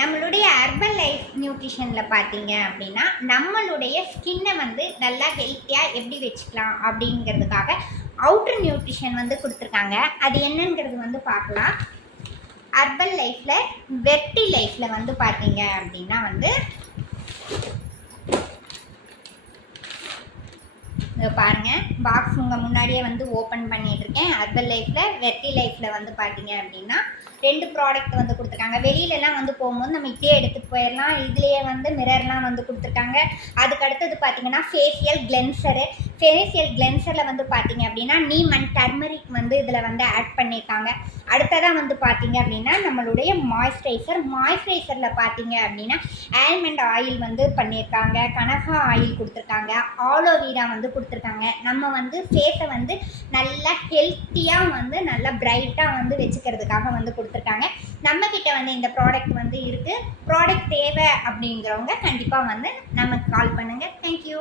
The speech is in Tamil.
நம்மளுடைய அர்பன் லைஃப் நியூட்ரிஷனில் பார்த்தீங்க அப்படின்னா நம்மளுடைய ஸ்கின்னை வந்து நல்லா ஹெல்த்தியாக எப்படி வச்சுக்கலாம் அப்படிங்கிறதுக்காக அவுட்டர் நியூட்ரிஷன் வந்து கொடுத்துருக்காங்க. அது என்னங்கிறது வந்து பார்க்கலாம். அர்பன் லைஃப்பில் வெர்டி லைஃப்பில் வந்து பார்த்தீங்க அப்படின்னா வந்து பாருங்கள், பாக்ஸ் உங்கள் முன்னாடியே வந்து ஓப்பன் பண்ணிட்டு இருக்கேன். அர்பன் லைஃப்பில் வெர்டி லைஃப்பில் வந்து பார்த்தீங்க அப்படின்னா 2 ப்ராடக்ட் வந்து கொடுத்துருக்காங்க. வெளியிலலாம் வந்து போகும்போது நம்ம இதே எடுத்துகிட்டு போயிடலாம். இதுலேயே வந்து மிரர்லாம் வந்து கொடுத்துருக்காங்க. அதுக்கு அடுத்தது பார்த்தீங்கன்னா ஃபேஷியல் கிளென்சரில் வந்து பார்த்தீங்க அப்படின்னா நீம் அண்ட் டர்மரிக் வந்து இதில் வந்து ஆட் பண்ணியிருக்காங்க. அடுத்ததாக வந்து பார்த்தீங்க அப்படின்னா நம்மளுடைய மாய்ஸ்சரைசரில் பார்த்தீங்க அப்படின்னா ஆல்மண்ட் ஆயில் வந்து பண்ணியிருக்காங்க, கனகா ஆயில் கொடுத்துருக்காங்க, ஆலோவேரா வந்து கொடுத்துருக்காங்க. நம்ம வந்து ஃபேஸை வந்து நல்லா ஹெல்த்தியாக வந்து நல்லா பிரைட்டாக வந்து வச்சுக்கிறதுக்காக வந்து கொடுத்துருக்காங்க. நம்மக்கிட்ட வந்து இந்த ப்ராடக்ட் வந்து இருக்குது. ப்ராடக்ட் தேவை அப்படிங்கிறவங்க கண்டிப்பாக வந்து நமக்கு கால் பண்ணுங்கள். தேங்க்யூ.